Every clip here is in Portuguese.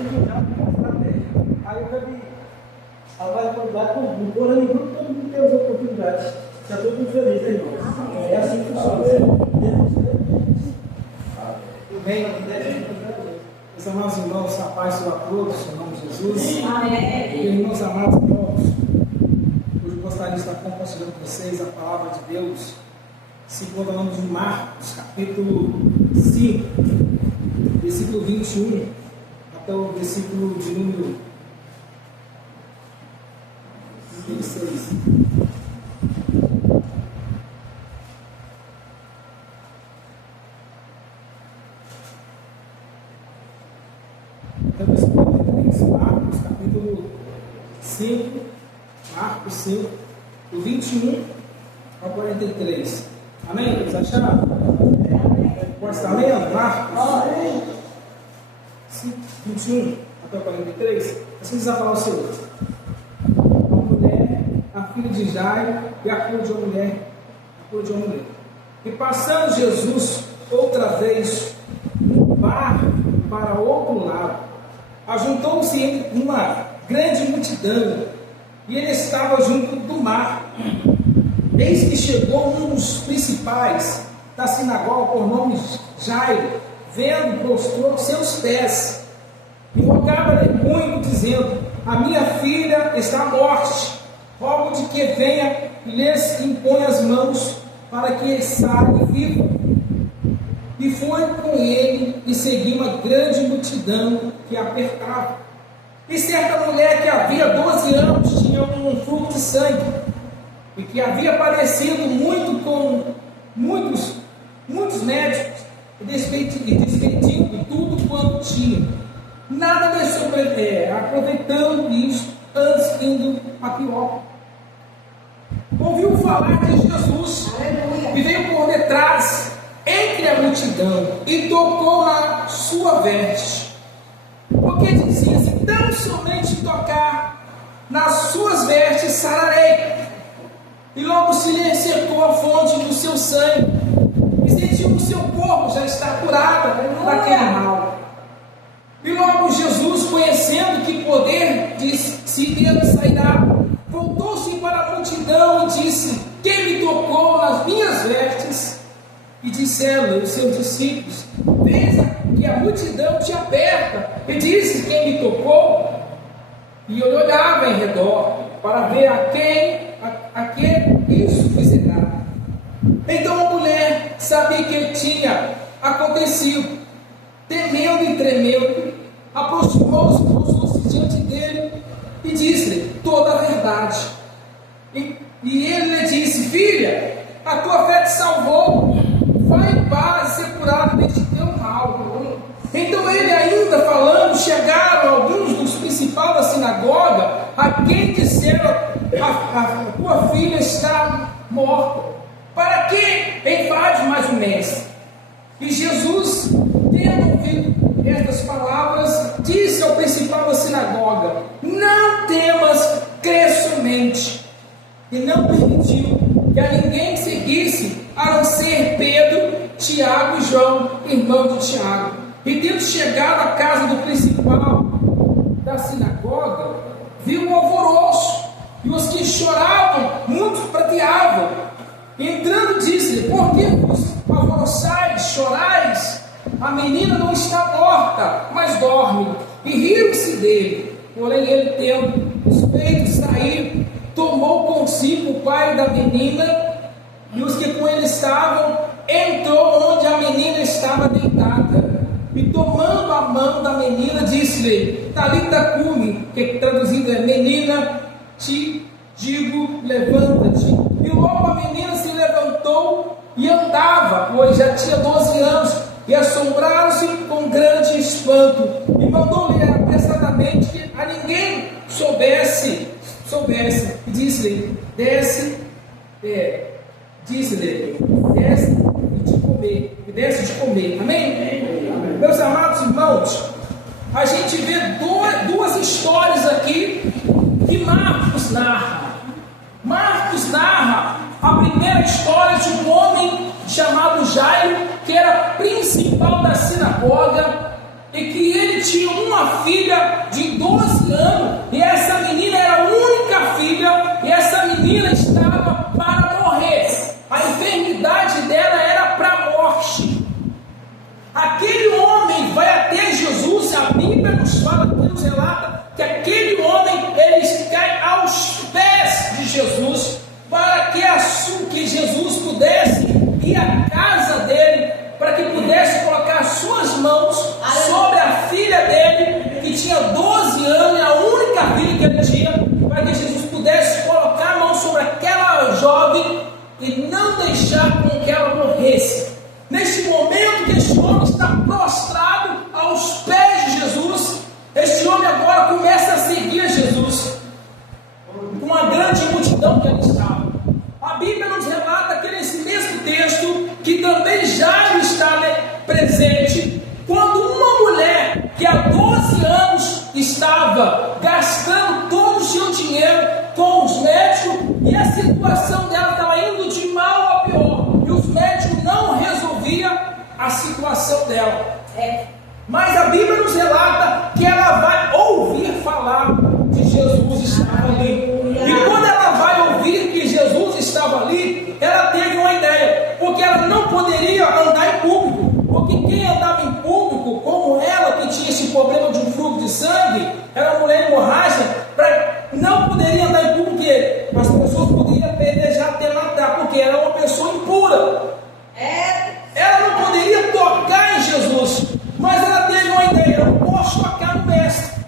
Aí eu já vi a oportunidade com o grupo, orando em grupo, todo mundo tem as oportunidades. Está todo mundo feliz, né, irmão? É assim que funciona. Bem, meus amados irmãos, a paz seja a todos, em nome de Jesus. Amém. Irmãos amados irmãos, hoje eu gostaria de estar compartilhando com vocês a palavra de Deus. Se encontra no nome de Marcos, capítulo 5, versículo 21, até o versículo de número 26. Até o versículo 23, Marcos, capítulo 5, Marcos 5, do 21 ao 43. Amém? Eles acharam? Pode estar lendo? Marcos 5, 21 até o 43. Assim diz a palavra do Senhor. Uma mulher, a filha de Jairo, e a cura de uma mulher, E passando Jesus outra vez no barco para outro lado, ajuntou-se uma grande multidão, e ele estava junto do mar. Eis que chegou um dos principais da sinagoga, por nome Jairo, vendo, prostrou seus pés, e rogava-lhe muito, dizendo: a minha filha está à morte, rogo de que venha e lhes impõe as mãos, para que saia viva. E foi com ele, e seguiu uma grande multidão que apertava. E certa mulher que havia 12 anos tinha um fluxo de sangue, e que havia padecido muito com muitos médicos, e despedindo tudo quanto tinha, nada deixou aproveitando isso, antes indo a pior. Ouviu falar de Jesus, e veio por detrás, entre a multidão, e tocou na sua veste, porque dizia: se tão somente tocar nas suas vestes, sararei. E logo se lhe secou a fonte do seu sangue, e sentiu que o seu corpo já está curado daquele mal. E logo Jesus, conhecendo que poder se dele sairá, voltou-se para a multidão e disse: quem me tocou nas minhas vestes? E disseram os seus discípulos: veja que a multidão te aperta, e disse: quem me tocou? E ele olhava em redor para ver a quem isso fizerá. Então a mulher sabia que tinha acontecido, temendo e tremendo, aproximou-se, postou-se diante dele e disse-lhe toda a verdade. E ele lhe disse: filha, a tua fé te salvou, vai em paz e ser curada deste teu mal. Então ele ainda falando, chegaram alguns dos principais da sinagoga, a quem disseram: a tua filha está morta, para que enfade mais o mestre? E Jesus, tendo ouvido estas palavras, disse ao principal da sinagoga: não temas, crê somente. E não permitiu que a ninguém seguisse, a não ser Pedro, Tiago e João, irmão de Tiago. E tendo chegado à casa do principal da sinagoga, viu um alvoroço, e os que choravam, muitos prateavam. Entrando, disse-lhe: por que vos alvoroçais, chorais? A menina não está morta, mas dorme. E riram-se dele. Porém ele, tendo os peitos saído, tomou consigo o pai da menina e os que com ele estavam, entrou onde a menina estava deitada. E tomando a mão da menina, disse-lhe: Talita cumi, que traduzido é: menina, te digo, levanta-te. E logo a menina se levantou e andava, pois já tinha 12 anos, e assombraram-se com grande espanto, e mandou-lhe apressadamente que a ninguém soubesse, e disse-lhe: desce de comer. Amém? Meus amados irmãos, a gente vê duas histórias aqui que Marcos narra. Marcos narra a primeira história de um homem chamado Jairo, que era principal da sinagoga, e que ele tinha uma filha de 12 anos, e essa menina era a única filha, e essa menina estava para morrer. A enfermidade dela era para a morte. Aquele homem vai até Jesus, a Bíblia nos fala, nos relata, que aquele homem, ele cai aos pés de Jesus, para que Jesus pudesse ir à casa dele, para que pudesse colocar suas mãos sobre a filha dele, que tinha 12 anos, e a única filha que ele tinha, para que Jesus pudesse colocar a mão sobre aquela jovem e não deixar com que ela morresse. Neste momento que este homem está prostrado aos pés de Jesus, este homem agora começa a seguir Jesus, com uma grande multidão que ele estava. A Bíblia nos relata que nesse mesmo texto, que também Jairo está presente, quando uma mulher que há 12 anos estava gastando todo o seu dinheiro com os médicos, e a situação dela estava indo de mal a pior, e os médicos não resolviam a situação dela. Mas a Bíblia nos relata que ela vai ouvir falar que Jesus estava ali. E quando ela vai ouvir que Jesus estava ali, ela teve uma ideia, porque ela não poderia andar em público, porque quem andava em público, como ela, que tinha esse problema de um fluxo de sangue, era uma mulher hemorrágica, não poderia andar em público, porque as pessoas poderiam apedrejar até matar, porque era uma pessoa impura. Ela não poderia tocar em Jesus, mas ela teve uma ideia: eu não posso tocar no mestre,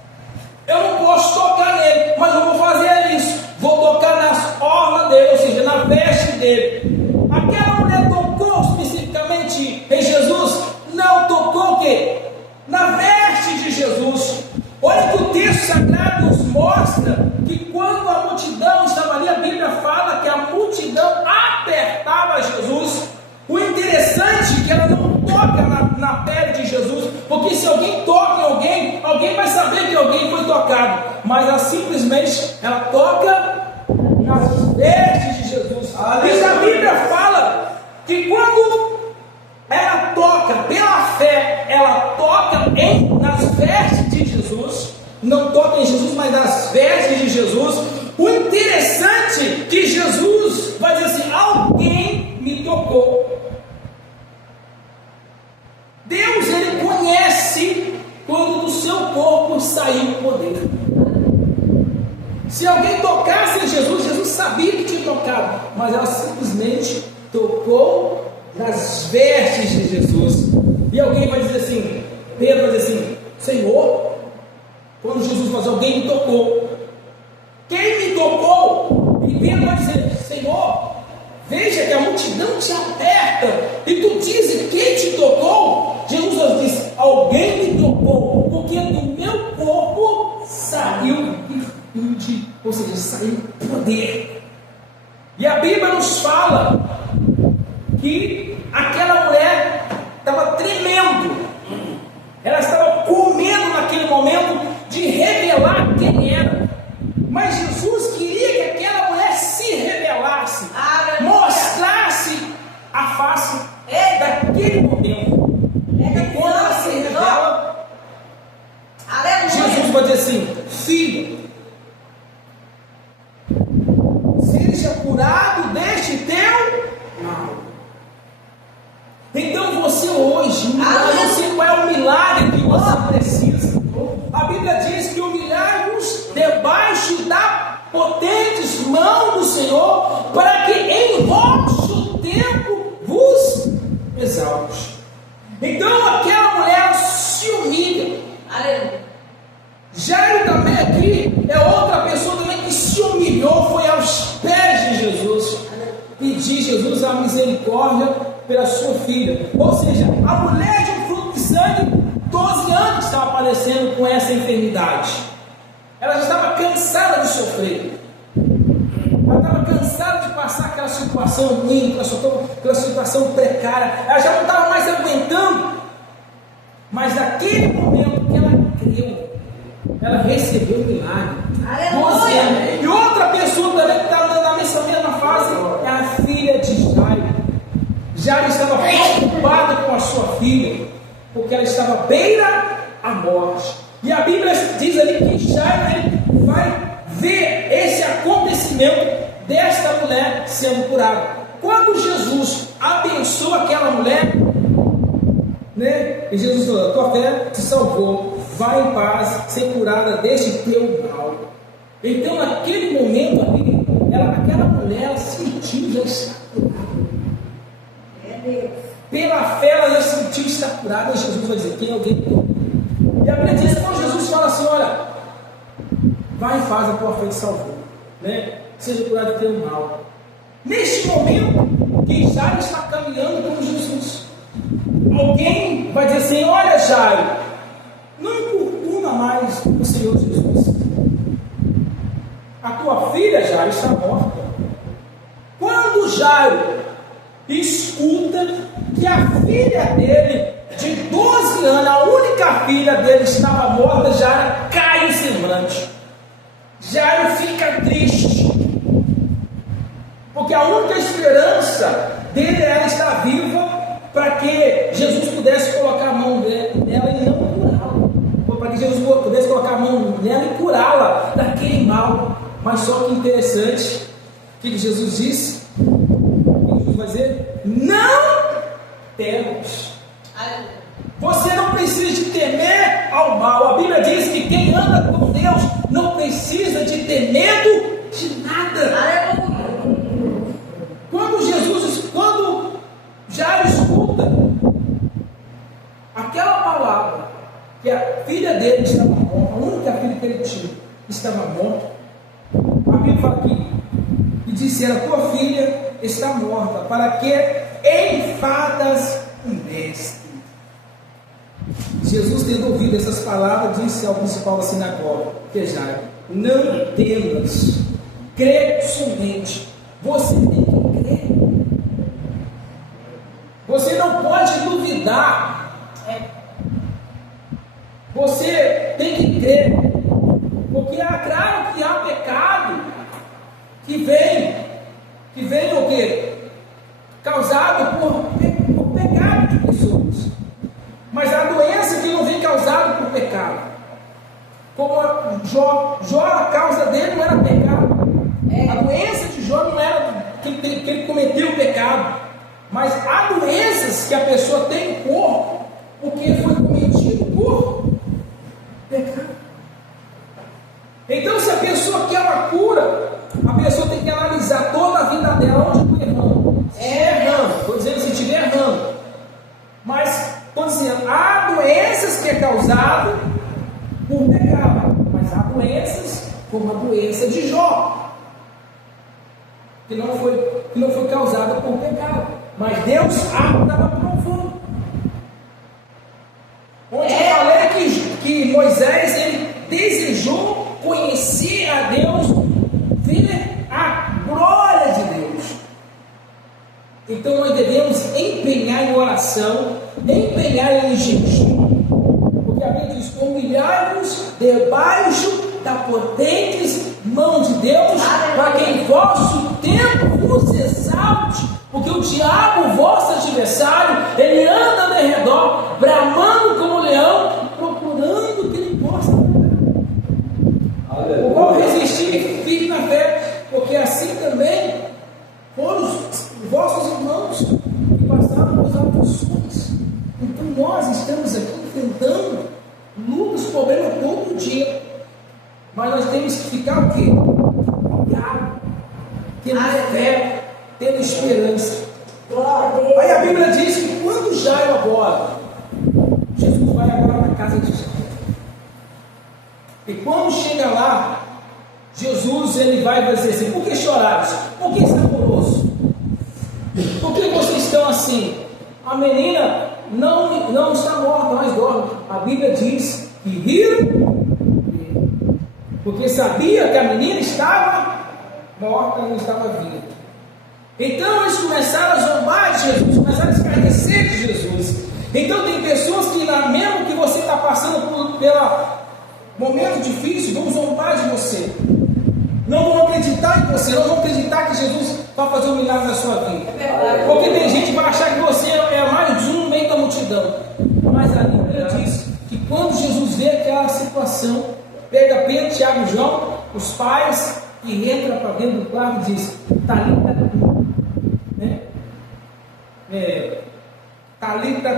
eu não posso tocar nele, mas eu vou fazer isso, vou tocar nas orlas dele, ou seja, na veste dele. Aquela mulher tocou especificamente em Jesus? Não, tocou o quê? Na veste de Jesus. Olha que o texto sagrado nos mostra que quando a multidão estava ali, a Bíblia fala que a multidão apertava Jesus. O interessante é que ela não toca na pele de Jesus, porque se alguém toca em alguém, alguém vai saber que alguém foi tocado, mas ela simplesmente toca nas vestes de Jesus. E a Bíblia fala que quando ela toca pela fé, ela toca nas vestes de Jesus, não toca em Jesus, mas nas vestes de Jesus. O interessante é que Jesus vai dizer assim: alguém me tocou. Deus, ele conhece quando do seu corpo saiu o poder. Se alguém tocasse em Jesus, Jesus sabia que tinha tocado, mas ela simplesmente tocou nas vestes de Jesus. E alguém vai dizer assim, Pedro vai dizer assim: Senhor, quando Jesus vai dizer, alguém me tocou. Quem me tocou? E Pedro vai dizer: Senhor, veja que a multidão te aperta, e tu dizes: quem te tocou? Jesus diz: alguém me tocou, porque do meu corpo saiu virtude, ou seja, saiu poder. E a Bíblia nos fala que aquela mulher estava tremendo, ela estava com medo naquele momento de revelar quem era, mas Jesus queria que aquela mulher se revelasse, mostrasse a face daquele momento. E quando ela se revela, Jesus vai dizer assim: filho, seja curado deste teu mal. Então você hoje, eu não sei qual é o milagre que você precisa. A Bíblia diz que humilhai-vos debaixo da potentes mão do Senhor, para que em vosso tempo vos exalte. Então aquela mulher se humilha. Jairo também aqui é outra pessoa também que se humilhou, foi aos pés de Jesus, pedir Jesus a misericórdia pela sua filha. Ou seja, a mulher de um fruto de sangue, 12 anos estava padecendo com essa enfermidade. Ela já estava cansada de sofrer, ela estava cansada de passar aquela situação ruim, aquela situação precária, ela já não estava mais aguentando. Mas naquele momento que ela creu, ela recebeu o milagre. E outra pessoa também que estava nessa mesma fase é a filha de Jairo. Jairo estava preocupada com a sua filha, porque ela estava à beira a morte. E a Bíblia diz ali que Jairo vai ver esse acontecimento desta mulher sendo curada. Quando Jesus abençoa aquela mulher, né? E Jesus falou: a tua fé te salvou, vai em paz, ser curada deste teu mal. Então naquele momento ali, aquela mulher sentiu já estar curada. Pela fé ela já sentiu estar curada. E Jesus vai dizer: tem alguém que... E a Bíblia diz, então Jesus fala assim: olha, vai em paz, a tua fé te salvou, né? Seja curado do teu mal. Neste momento que Jairo está caminhando com Jesus, alguém vai dizer assim: olha, Jairo, não importuna mais o Senhor Jesus, a tua filha Jairo está morta. Quando Jairo escuta que a filha dele de 12 anos, a única filha dele, estava morta, Jairo cai o semblante. Jairo fica triste, porque a única esperança dele era estar viva, para que Jesus pudesse colocar a mão nela e não curá-la, para que Jesus pudesse colocar a mão nela e curá-la daquele mal. Mas só que interessante, o que Jesus disse? Jesus vai dizer: não temas. Você não precisa de temer ao mal. A Bíblia diz que quem anda com Deus não precisa de ter medo de nada. Quando Jairo escuta aquela palavra, que a filha dele estava morta, a única filha que ele tinha estava morta, a Bíblia fala aqui, e disse: a tua filha está morta, para que enfadas o mestre. Jesus, tendo ouvido essas palavras, disse ao principal da sinagoga, que é Jairo: não temas, crê somente. Você tem que crer. Você não pode duvidar. Você tem que crer. Porque é claro que há pecado que vem o quê? Causado por pecado de pessoas. Mas a doença que não vem causada por pecado. Como Jó, a causa dele não era pecado. A doença de Jó não era que ele cometeu o pecado. Mas há doenças que a pessoa tem no corpo porque foi cometido por pecado. Então, se a pessoa quer uma cura, a pessoa tem que analisar toda a vida dela, onde está errando. Errando, estou dizendo se estiver errando. Mas, estou dizendo, há doenças que é causado por pecado. Mas há doenças, como a doença de Jó, que não foi causada por pecado. Mas Deus estava provando. Onde eu falei que Moisés ele desejou conhecer a Deus, ver a glória de Deus. Então nós devemos empenhar em oração, empenhar em jejum, porque a Bíblia diz: humilhai-vos debaixo da potentes mão de Deus, para que em vosso tempo vos exalte. Porque o diabo, o vosso adversário, ele anda ao redor, bramando como leão, procurando que ele possa pegar. Ou resistir, fique na fé, porque assim também foram os vossos irmãos que passaram por aflições. Então nós estamos aqui enfrentando lutas, problemas todo dia. Mas nós temos que ficar o quê? Ligado, tendo fé, tendo esperança. Aí a Bíblia diz que quando Jairo agora, Jesus vai agora na casa de Jairo. E quando chega lá, Jesus ele vai dizer assim: por que chorares? Por que está moroso? Por que vocês estão assim? A menina não está morta, mas dorme. A Bíblia diz que riram, porque sabia que a menina estava morta e não estava viva. Então eles começaram a zombar de Jesus, começaram a escarnecer de Jesus. Então tem pessoas que, mesmo que você está passando pelo momento difícil, vão zombar de você. Não vão acreditar em você, não vão acreditar que Jesus vai fazer um milagre na sua vida. Porque tem gente que vai achar que você é mais um no meio da multidão. Mas a Bíblia diz que quando Jesus vê aquela situação, pega Pedro, Tiago e João, os pais, e entra para dentro do quarto e diz: Talita cumi, né? Talita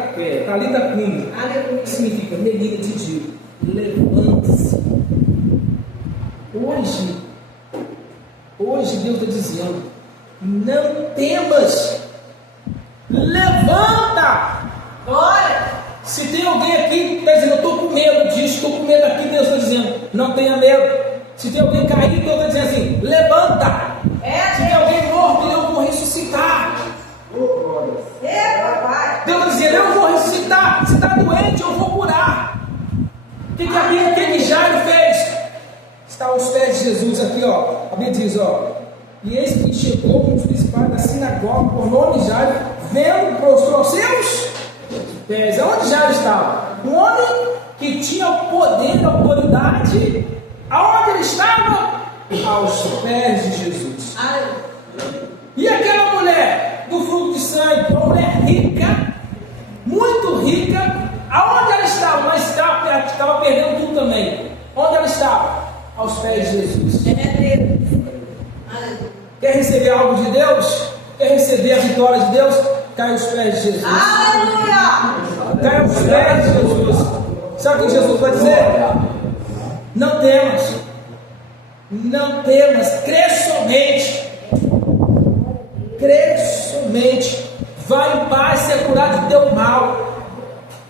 cumi, que significa menina de Deus, levante-se. Hoje Deus está dizendo: não temas, levanta. Glória. Se tem alguém aqui que está dizendo: eu estou com medo disso, estou com medo aqui, Deus está dizendo: não tenha medo. Se tem alguém caído, Deus está dizendo assim: levanta. Se tem alguém morto, eu vou ressuscitar. Deus está dizendo: eu vou ressuscitar. Se está doente, eu vou curar. O que Jairo fez? Está aos pés de Jesus aqui, ó. A Bíblia diz, ó: e eis que chegou um dos principais da sinagoga, por nome Jairo, vendo, prostrou seus pés. Aonde Jairo estava? Um homem que tinha poder e autoridade. Aonde ele estava? Aos pés de Jesus. E aquela mulher do fruto de sangue, uma mulher rica, muito rica, aonde ela estava? Mas estava perdendo tudo também. Onde ela estava? Aos pés de Jesus. Quer receber algo de Deus? Quer receber a vitória de Deus? Cai aos pés de Jesus. Aleluia! Cai aos pés de Jesus. Sabe o que Jesus vai dizer? Não temas. Não temas. Crê somente. Crê somente. Vai em paz, ser curado do teu mal.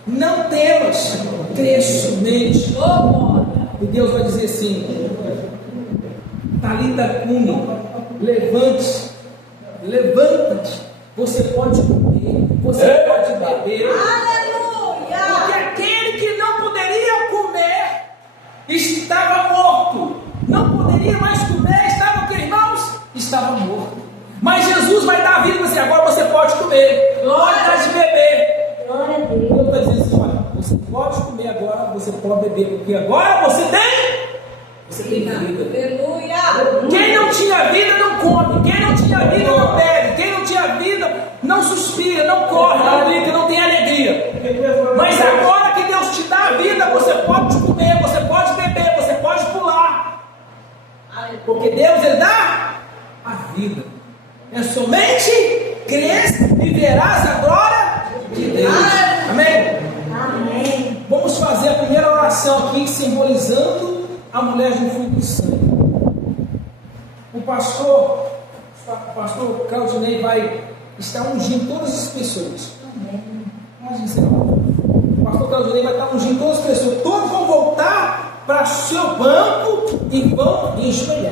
Não temas. Crê somente. E Deus vai dizer assim: Talita cumi, levante-se, levanta-te. Você pode comer, você pode beber. Aleluia! Porque aquele que não poderia comer estava morto. Não poderia mais comer, estava o que, irmãos? Estava morto. Mas Jesus vai dar a vida para você. Agora você pode comer, pode beber. Glória a Deus. Deus vai dizer assim: olha, você pode comer agora, você pode beber, porque agora você tem vida. Aleluia. Quem não tinha vida não come, quem não tinha vida não bebe, quem não tinha vida não suspira, não corre, não grita, não tem alegria. Mas agora que Deus te dá a vida, você pode comer, você pode beber, você pode pular, porque Deus, Ele dá a vida. É somente crer e verás a glória de Deus. Amém? Amém. Vamos fazer a primeira oração aqui, simbolizando a mulher do fruto do sangue. O pastor Claudinei vai estar ungindo todas as pessoas. O pastor Claudinei vai estar ungindo todas as pessoas. Todos vão voltar para o seu banco e vão enjoelhar.